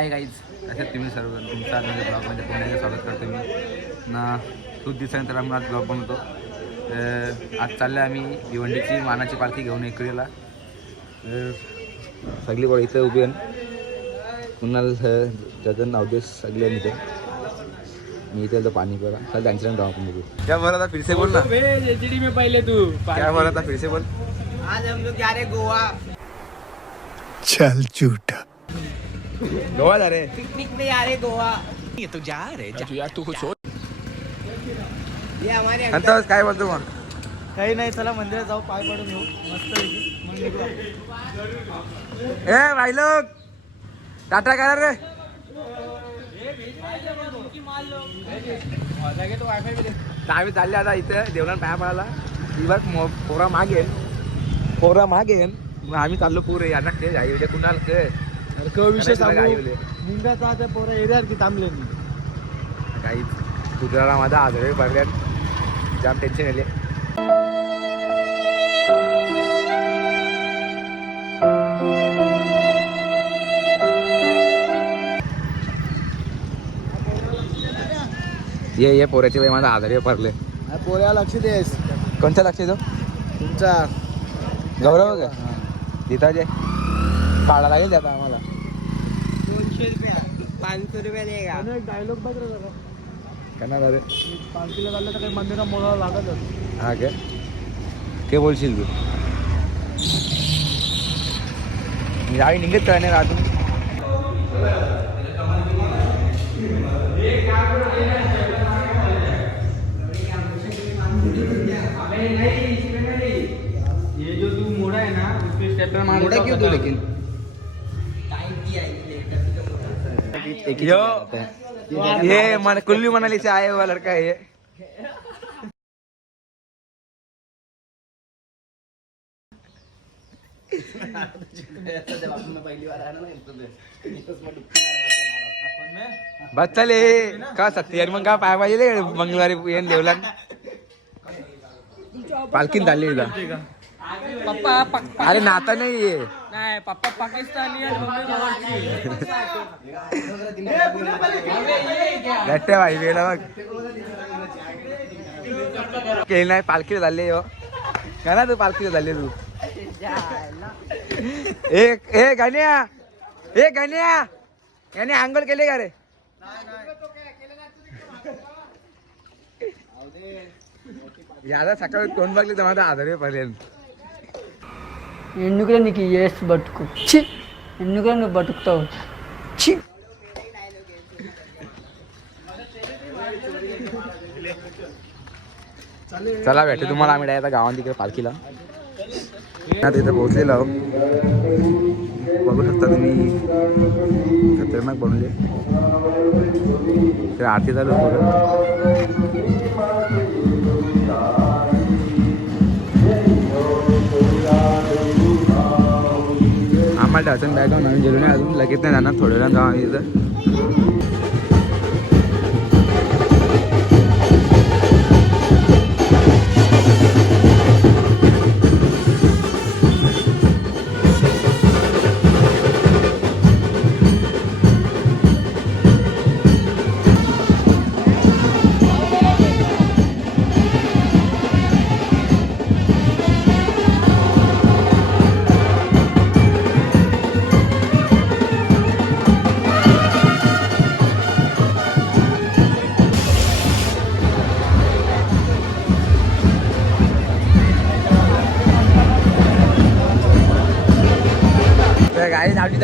Hi guys असे तुम्ही सर्व तुमचा माझ्या ब्लॉगमध्ये एकदा स्वागत करतो मी. ना खूप दिवसानंतर आम्ही आज ब्लॉग बनवतो. तर आज चाललं आम्ही भिवंडीची मानाची पालखी घेऊन इकडेला सगळी बरं इथं उभी आहे. पुन्हा जगन अवदेश सगळे इथे. मी इथे पाणी पिला चल त्यांच्या जाऊ आपण बघू. क्या बोला था ना एचडी में पहले तू क्या बोला था फिर से बोल. आज हम लोग जा रहे गोवा. चल झूठा. गोवा जा रे पिकनिक में जा रहे गोवा ये तो जा रहे जा यार तू कुछ ये हमारे अंतस काय बोलतो मग काही नाही चला मंदिरात जाऊ पाय पडून येऊ. मस्त मग निघू ए भाई लोग टाटा करा रे. आम्ही चालले आता इथं देवळात पाया पडायला. दिवस पोरा मागेन. पोरा मागेन. मग आम्ही चाललो पुरे आता ते जाई उद्या कुणाल के क विषय तुला सांगू. गाई उले. निंगाचा त्या पोरा एरियात की थांबले मी काही गुजराला माझा आजरे पडल्यात. जाम टेन्शन येले ये ये पोऱ्याची बाई माझा आजारी पडले. पोऱ्या लक्ष देस कोणत्या लक्ष येतो तुमचा. गौरव का? तिथं जे काढा लागेल आता दोनशे रुपया पाचशे रुपया एक डायलॉग बघ रे जरा. करणार अरे पालखीला चाललं तर काही मंदिरा मोडा लागतच. हा काय? ते बोलशील तू? मी जावी निघत काय नाही राहतो? ये जो तू मोड़ा है ना उसमें स्टेपलर मार मोड़ा क्यों तू लेकिन? यो. ये मन कुल्लू मनाली से आया हुआ लड़का है? ये बस चले का सत्य? मग का पाय पाहिजे मंगळवारी येऊन देवला पालखीन चालली इथं. पप्पा अरे नाता नाही आहे नाही पप्पा पाकिस्तानी आणि मम्मी जवळची गट्टे भाई वेळा बघ. केली नाही पालखीला झाले हो. का ना तू पालखीला झाले तू. एक ए गण्या. ए गण्या. याने आंघोळ केले का रे? याला सकाळी तोंड बघले तर माझा आधार पर्यंत ఎందుకురా నీకు ఏసు బతుకు చి ఎందుకురా నువ్వు బతుకుతావు చి चला भेटू तुम्हाला आम्ही डायरेक्ट गावात तिकडे पालखीला आता इथं पोहोचलेलो आहोत. बघू शकता तुम्ही खतरनाक बनवले तर आरती चालू आहे पुढं. बॅग अजून बॅगावर गेलो नाही अजून लगेच नाही जाणार थोड्या वेळा जाऊ आम्ही इथं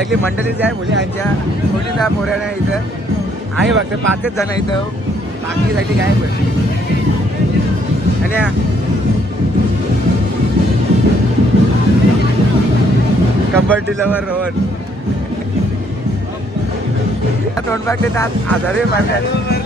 गाडी मंडळीच आहे मुली यांच्या मुलीला पोऱ्याने इथं आहे फक्त पाचच जण इथं बाकी झाली काय पण. आणि कबड्डी लवर रोहन. तोंड बागले तर आजारी मारले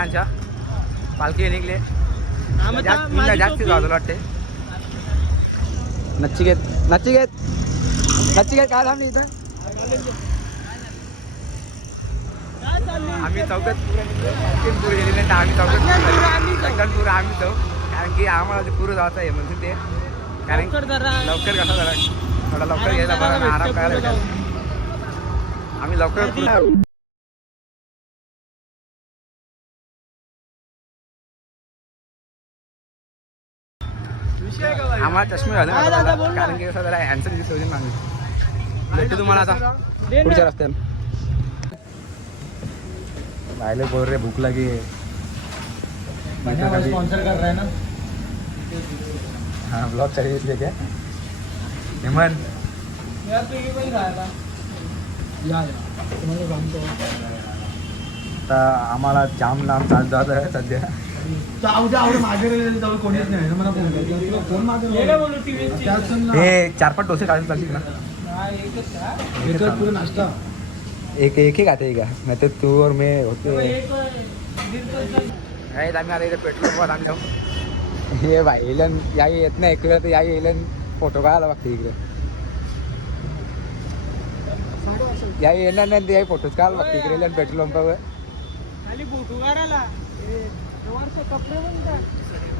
आमच्या पालखी निघले. जास्त वाजवलं वाटते नच्ची घेत नच्ची घेत नच्ची घेत काय थांबली इथं? आम्ही चौकात पुढे गेलेले नाही आम्ही चौकात पुढे आम्ही चौक कारण की आम्हाला ते पुढे जायचं आहे म्हणून ते. कारण लवकर कसा जरा थोडा लवकर घ्यायला बरं आराम करायला भेटेल. आम्ही लवकर आम्हाला चष्मे झाले मला, कारण की कसं जरा हँडसम दिसत होते ना आम्ही भेटू तुम्हाला आता. पुढच्या रस्त्यानं राहिले बोल रे भूक लगी स्पॉन्सर कर रहा है ना हाँ ब्लॉग चाहिए इसलिए क्या हेमन आता आम्हाला जाम लांब चालत जात आहे सध्या. आवडे कोणीच नाही. ना मला फोन फोन. हे चार पाच डोसे काढून चालतील ना. एकच पुढे नाश्ता. एक एक ही खाते का नाही तर तू और मी होते. आहेत आम्ही आता इथे पेट्रोल पंपावर आम्ही जाऊ हे बाई येलन याही येत नाही. इकडे तर याही येलन फोटो काढायला बघते इकडे. याही येणार नाही याही फोटोच काढायला बघते इकडे येलन पेट्रोल पंपावर.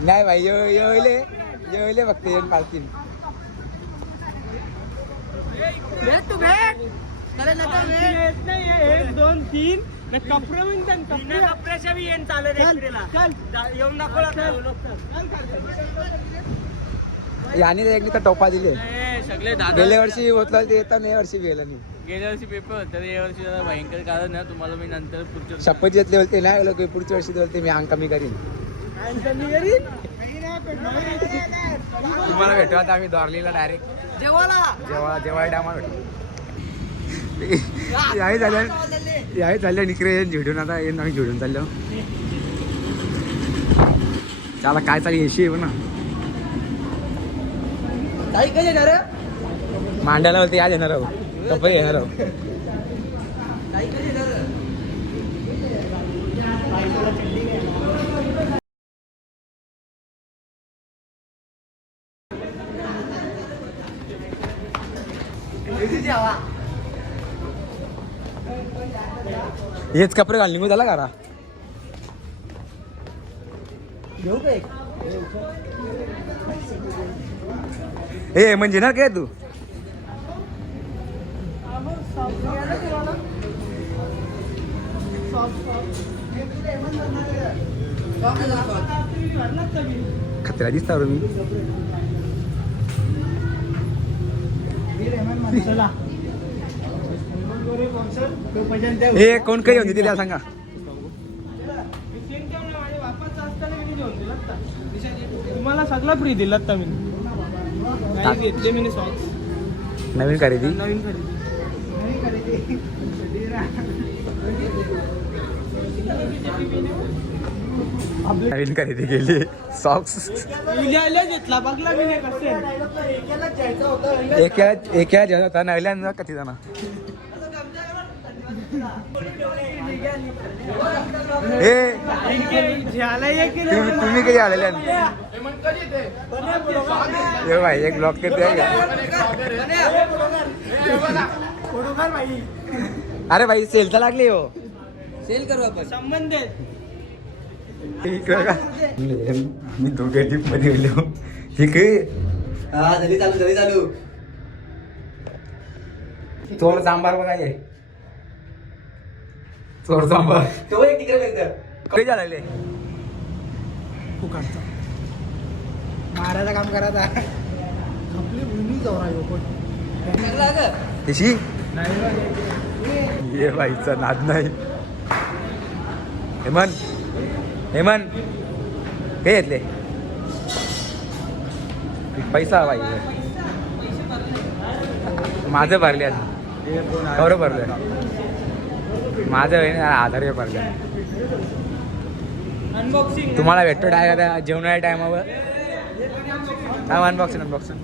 नाही भाई यो यो येले यो येले बघते येऊन पालतील एक दोन तीन कपडे कपड्याच्या बी येऊन चल येऊन दाखव याने एक तर टोपा दिले. सगळे गेल्या वर्षी होतला ते येतात या वर्षी गेलं नाही गेल्या वर्षी पेपर होता या वर्षी जरा भयंकर कारण ना तुम्हाला मी नंतर पुढच्या शपथ घेतले होते नाही लोक पुढच्या वर्षी बोलते मी अंक कमी करीन. तुम्हाला भेटू आता आम्ही द्वारलीला डायरेक्ट जेवाला जेव्हा जेव्हा डामा भेटू. याही झाल्या याही झाल्या निकरे झिडून आता येऊन आम्ही झिडून चाललो. त्याला काय चालू येशी येऊ ना. मांडायला होते आज येणार आहो. कपडे येणार आहो हेच कपडे घाल निघू झाला का ए म्हणजे ना काय तू. खतरा दिसता बरं मी हे कोण काही होती तिला सांगा. तुम्हाला सगळा फ्री तर मी. नवीन खरेदी. नवीन खरेदी. नवीन खरेदी केली. सॉक्स घेतला एका एका जण होता नवल्यान कधी जाणार ए झाला एक तुम्ही तुम्ही कधी आलेले ए भाई एक ब्लॉक करते आहे का अरे भाई सेल तर लागली हो. सेल करू आपण. संबंध मी दोघे जीपमध्ये गेलो. ठीक आहे. हा झाली चालू झाली चालू. चोर सांबार बघा हे. चोर सांबार. तो एक तिकडे कधी झालेले मारायचं काम करायचा आपली भूमी पण. तिशी ये बाईचा नाद नाही. हेमन हेमन हे घेतले. पैसा बाई माझं भरले बरं भरलं. माझं आधार हे भरलं. तुम्हाला भेटतो डायरेक्ट जेवणाच्या टायमावर काय अनबॉक्सिंग अनबॉक्सिंग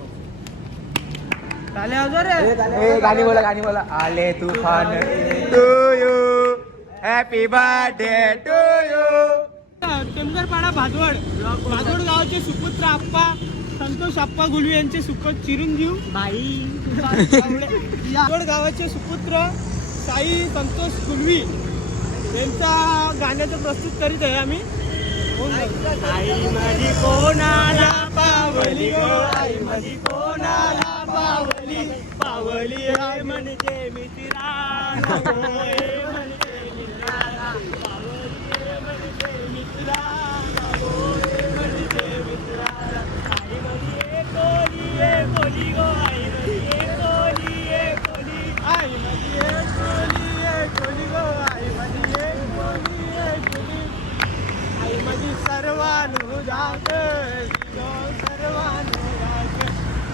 ए गाणी बोला गाणी बोला आले तुफान तू you. Happy birthday to you Temgarpada Bhadwad Bhadwad गावाचे सुपुत्र आप्पा संतोष आप्पा गुलवी यांचे सुप चिरंजीव. बाई. भादवड गावाचे सुपुत्र साई संतोष गुलवी यांचा गाण्याचं प्रस्तुत करीत आहे आम्ही. आई माझी कोणाला पावली गो? आई माझी कोणाला पावली पावली आहे म्हणजे मित्रा म्हणजे मित्रा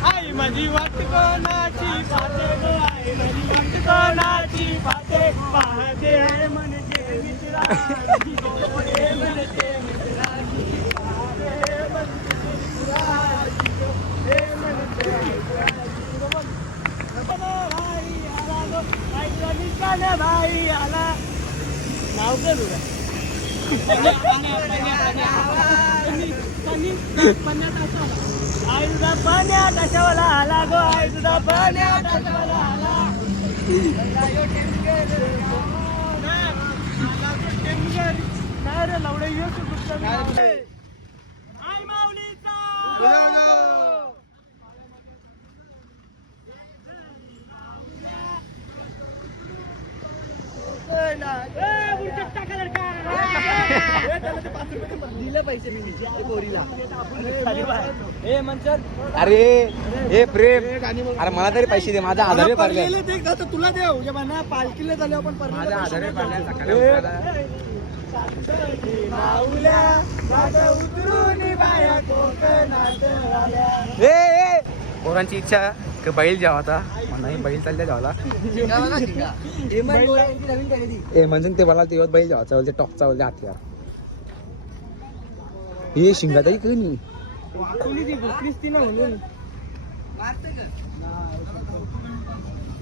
आई माझी वाट कोणाची पाहते गो आई माझी वाट कोणाची पाहते पाहते आहे म्हणजे मित्रा म्हणजे मित्रा भाई आला नाव काय तुझं आईचा पाण्या कशावाला आला गो आईचा पाण्या कशावाला आला नाही रे लवडे माऊलीचा अरे हे प्रेम. अरे मला तरी पैसे दे. माझा आधार पडले. तुला देऊ जे म्हणा पालखीला झाले आपण माझा आधार पडलाय पोरांची इच्छा की बैल जेवा आता. नाही बैल चालल्या जेवाला ए म्हणजे ते मला ते बैल बोलते टॉपचा हातला हे शिंगा तरी कधी म्हणून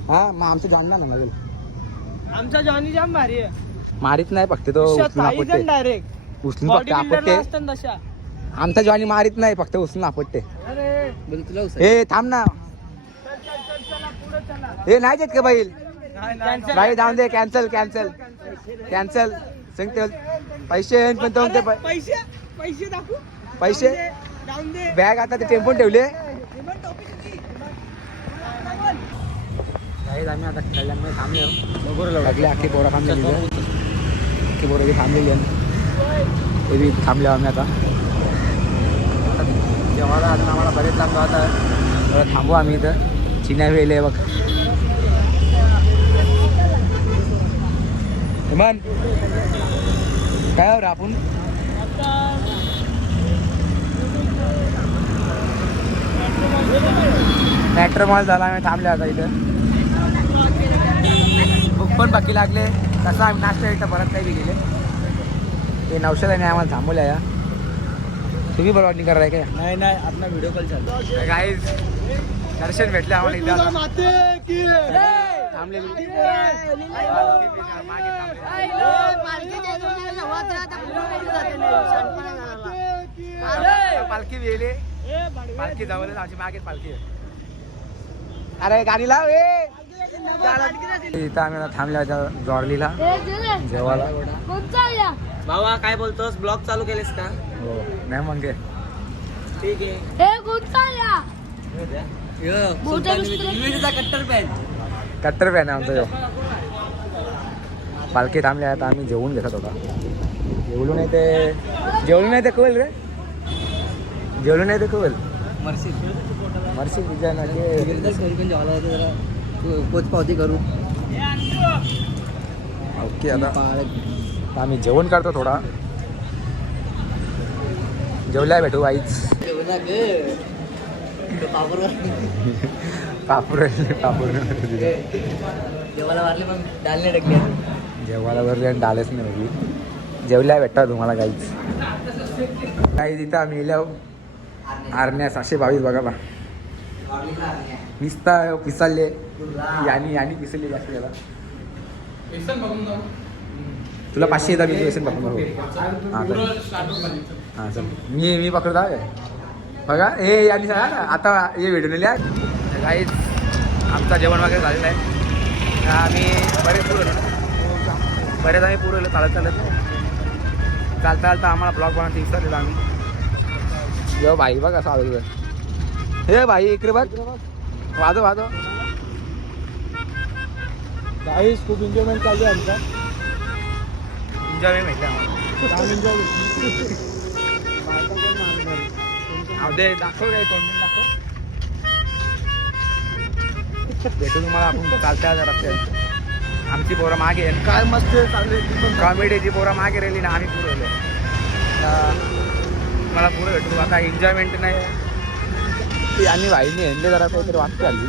हा मग आमचं जाणणार ना माझं. आमचा जॉनी जाम भारी आहे. मारीत नाही फक्त तो उचलून आपटते डायरेक्ट उचलून फक्त आपटते तशा. आमचा जॉनी मारीत नाही फक्त उचलून आपटते अरे. ए थांब ना. चल चल चल चला पुढे चला ए नाही देत का बैल? Cancel. बाई जाऊन दे कॅन्सल कॅन्सल कॅन्सल सांगते पैसे आहेत पण तो म्हणते पै- पैसे? पैसे दाखवू? पैसे? बॅग आता ते टेम्पोन ठेवले. आम्ही आता कल्याणमध्ये थांबले लागले अख्खी पोरं थांबलेली. अख्खी पोरं बी थांबलेली ते बी थांबले आम्ही आता. आता जेवायला अजून आम्हाला बरेच लांब थोडं थांबू आम्ही इथं. चिन्या वेल आहे बघ. हेमन काय हो आपण? ट्रॅक्टर मॉल झाला आम्ही थांबले आता इथं. भूक पण बाकी लागले. तसं आम्ही नाश्ता इथं परत काही बी गेले. ते नवशाला आम्हाला थांबवल्या या. तुम्ही बरोबर नाही करायला काय? नाही नाही आपला व्हिडिओ कॉल चालू काय दर्शन भेटले आम्हाला इथं की थांबलेली. पालखी गेले पालखी जवळ आमची मागे पालखी आहे. अरे गाडी लाव ए. इथं आम्ही थांबल्या होत्या जॉर्लीला. जेवायला. भावा काय बोलतोस? ब्लॉग चालू केलेस का? हो. नाही मग काय. ठीक आहे. कट्टर पॅन कट्टर पॅन आहे आमचा जो पालखी थांबल्या आता आम्ही जेवून घेतात होता जेवलो नाही ते जेवलो नाही ते कवल रे. जेवलो नाही ते कवल मर्सी तुझ्या ना पोच पावती करू. ओके आता आम्ही जेवण करतो थोडा. जेवल्या भेटू आईच. पापूर पापूर मारले मग डालने टाकले जेवायला वरले आणि डालेच नाही भेटली जेवल्या भेटता तुम्हाला काहीच काही तिथं आम्ही येल्या आरण्या सहाशे बावीस बघा बा. निसता पिसाले यानी यानी पिसले जास्त तुला पाचशे येतात मी व्यसन पकडून हां चल. हां मी मी पकडतो आहे बघा. हे आणि सांगा ना आता हे व्हिडिओ लिहा. काहीच आमचं जेवण वगैरे झालेलं आहे. आम्ही बरेच पुरवलं बरेच आम्ही पुरवलं चालत चालत. चालता चालता आम्हाला ब्लॉग बनवायचं विसरलेलो आम्ही. यो भाई बघा साधू हे भाई इकडे बघ वाजव वाजव गाईस खूप एन्जॉयमेंट चालू आहे आमचा एन्जॉय माहिती आम्हाला जाम एन्जॉय अहो दे दाखव काय तोंड दाखव भेटू तुम्हाला आपण चालत्या रस्त्यात आमची पोरं मागे. काय मस्त चालू आहे ती पण कॉमेडीची पोरं मागे राहिली ना आम्ही पुरवले मला पुरं भेटू. आता एन्जॉयमेंट नाही. ती आणि भाईने हेंडे जरा काहीतरी वाटते आली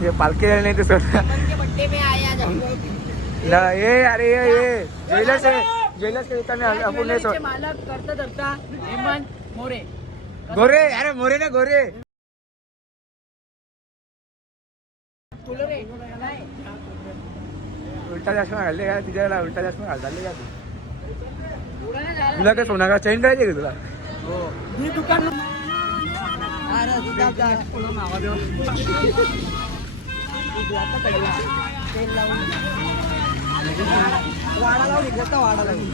हे पालखी नाही ते सोड ना, ए अरे ये ये ज्वेलर्स आहे. ज्वेलर्स के आपण नाही सोड मालक करता धरता हेमंत मोरे. गोरे अरे मोरे ना गोरे तुला रे. नाही उलटा चष्मा घालले का? तिच्याला उलटा चष्मा घाल झाले का तू? तुला काय सोनागा चेंज करायची का तुला? मी दुकान वाडा वाडा लावून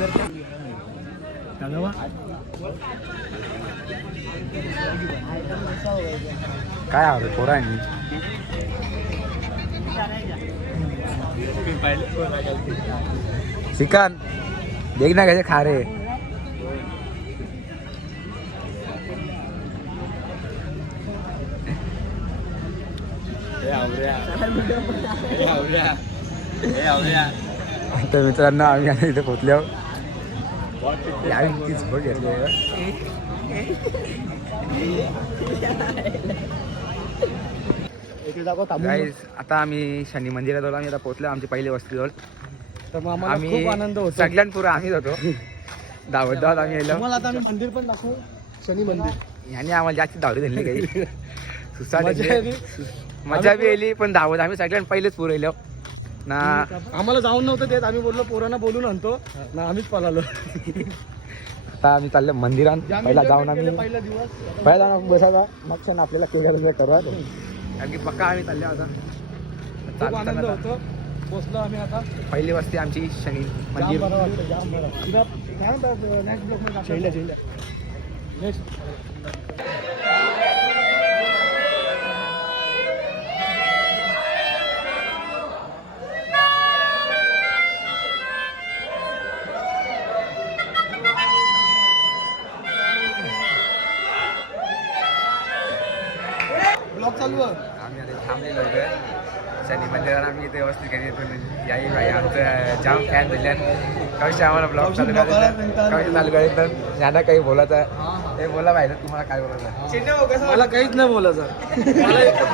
काय हवं पोरांनी चिकन देख ना कैसे खा रहे तर मित्रांनो आम्ही आता इथे पोचल्यावर घेतली आता आम्ही शनी मंदिराजवळ आम्ही आता पोहोचलो आमची पहिली वस्तीजवळ आम्ही खूप आनंद होतो. सगळ्यांपुरं आम्हीच होतो धावत धावत आम्ही येलो तुम्हाला आता आम्ही मंदिर पण दाखवू. शनी मंदिर. ह्याने आम्हाला जास्त धावरी दिली काही. सुसाट मजा बी आली पण धावत आम्ही सगळ्यांना पहिलेच पुरवलो ना आम्हाला जाऊन नव्हतं देत. आम्ही बोललो पोरांना बोलून आणतो. ना आम्हीच पळालो. आता आम्ही चाललो मंदिरात पहिला जाऊन आम्ही पहिला दिवस. पहिला जाऊन आम्ही बसायचा मग क्षण आपल्याला केल्या करूया कारण की पक्का आम्ही चाललो आता. खूप आनंद होतो. पोचलो आम्ही आता. पहिली वस्ती आमची शनी मंदिर. काय म्हणतात ब्लॉक नेक्स्ट जाम फॅन दिल्यान कवशी आम्हाला ब्लॉग चालू करायचं कवशी चालू करायचं यांना काही बोलायचं आहे हे बोला पाहिजे तुम्हाला काय बोलायचं आहे. मला काहीच नाही बोलायचं. मला एकच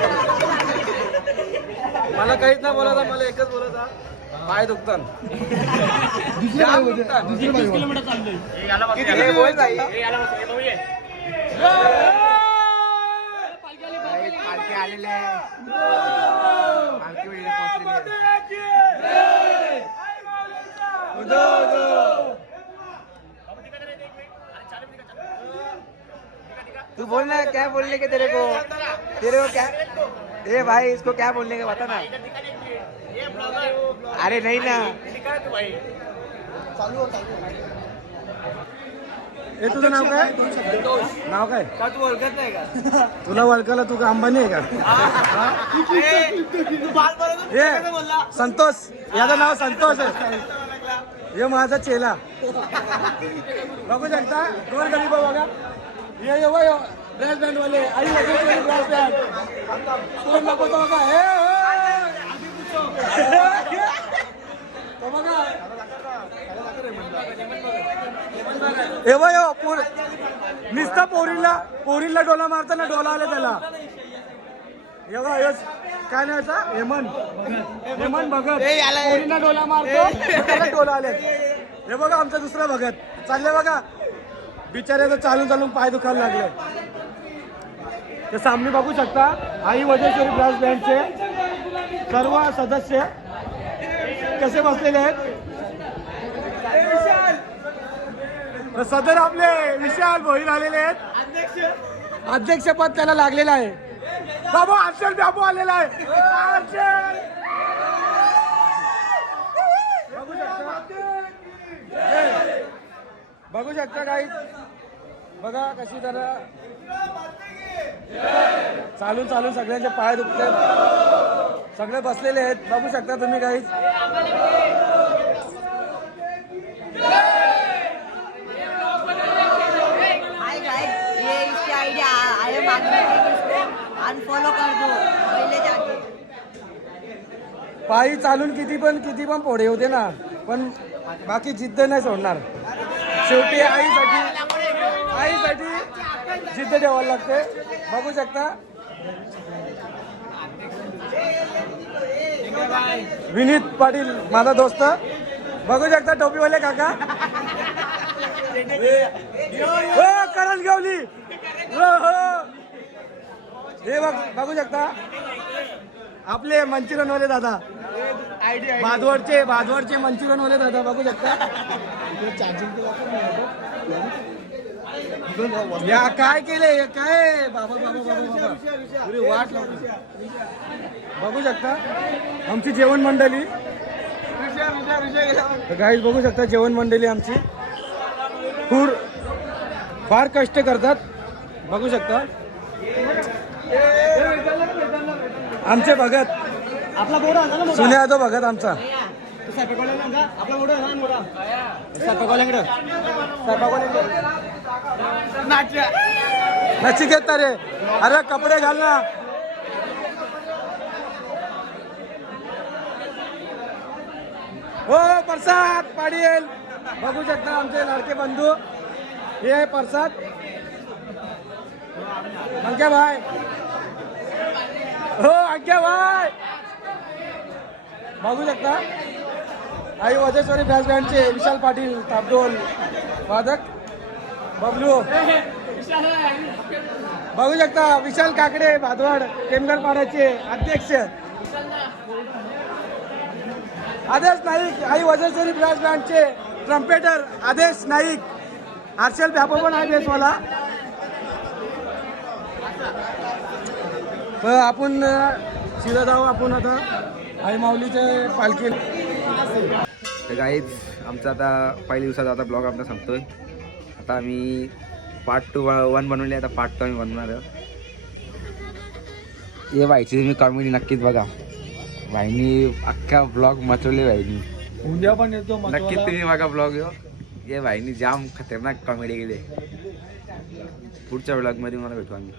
मला काहीच नाही बोलायचं मला एकच बोलायचं. पाय दुखतात. हे आलेले आहे. पालखी वेळेला पोहोचलेली आहे. तू बोल ना क्या बोलने के तेरे को? तेरे को क्या? ए भाई इसको क्या बोलने का? बता ना। अरे नहीं ना। हे तुझं नाव काय? नाव काय? का तू ओळखत नाही का? तुला ओळखायला तू का अंबानी आहे का संतोष. याचं नाव संतोष आहे. हे माझा चेला. बघू शकता. दोन गरीब बघा ये ये वय ब्रॅस बँड वाले. आई वगैरे ब्रॅस बँड कोण नको तो बघा. हे हे. तो बघा. हे वय हो, पोर नुसता पोरीला पोरीला डोला मारताना डोला आले त्याला. एवढा यश काय नाही याचा? हेमंत. हेमंत भगत. पोरीला डोला मारतो. डोला आले हे बघा आमचा दुसरा भगत. चालले बघा. बिचाऱ्याचं चालून चालून पाय दुखायला लागले. ते सामने बघू शकता. आई वजेश्वरी ब्रास बँडचे सर्व सदस्य कसे बसलेले आहेत? तर सदर आपले विशाल भोईर आलेले आहेत. अध्यक्षपद त्याला लागलेलं आहे. बाबू हर्षल बाबू आलेला आहे. हर्षल! बघू शकता? बघू शकता काही? बघा कशी जरा चालून चालून सगळ्यांचे पाय दुखते सगळे बसलेले आहेत. बघू शकता तुम्ही काही हाय गाइस ये इसकी आइडिया आए बाद में इसको अनफॉलो कर दो पहले जाके पायी चालून किती पण किती पण पोडे होते ना. पण बाकी जिद्द नाही सोडणार. शेवटी आईसाठी आईसाठी जिद्द ठेवायला लागते. बघू शकता. विनीत पाटील माझा दोस्त. बघू शकता टोपीवाले काका. हो करण घेवली हो हो. हे बघ बघू शकता. आपले मंचुरियनवाले दादा. भादवडचे भादवडचे मंचुरियनवाले दादा बघू शकता. या काय केले? काय? बाबा बाबा बाबा वाट बघू शकता. आमची जेवण मंडळी. गाईज बघू शकता जेवण मंडळी आमची. खूर फार कष्ट करतात. बघू शकता. आमचे भगत. आपला बोर्ड आणला ना मोठा? सुने यादव भगत आमचा. तो सांगा आपला ना मोठा? नचिकेत रे. अरे कपडे घाल ना. हो प्रसाद पाडील बघू शकता आमचे लाडके बंधू. हे प्रसाद. अंक्या भाई. हो अंक्या बघू शकता? आई वजेश्वरी ब्रॅस बँडचे विशाल पाटील तापडोल वादक बबलू. बघू शकता? विशाल काकडे भादवाड टेमघर पाड्याचे अध्यक्ष. आदेश नाईक आई वजेश्वरी ब्रॅस बँडचे ट्रम्पेटर आदेश नाईक. हर्षल व्यापो पण आहे बेसवाला. तर आपण शिरा जाऊ आपण आता. आई माऊलीचे पालखी. तर गाईज आमचा आता पहिल्या दिवसाचा आता ब्लॉग आपला संपतोय. आता आम्ही पार्ट टू वन बनवले आता पार्ट टू आम्ही बनवणार ये बाईची तुम्ही कॉमेडी नक्कीच बघा. बाईनी अख्खा ब्लॉग मचवले बाईनी उद्या पण येतो नक्कीच तुम्ही बघा ब्लॉग यो ये बाईनी जाम खतरनाक कॉमेडी केली. पुढच्या ब्लॉगमध्ये मला भेटू आम्ही.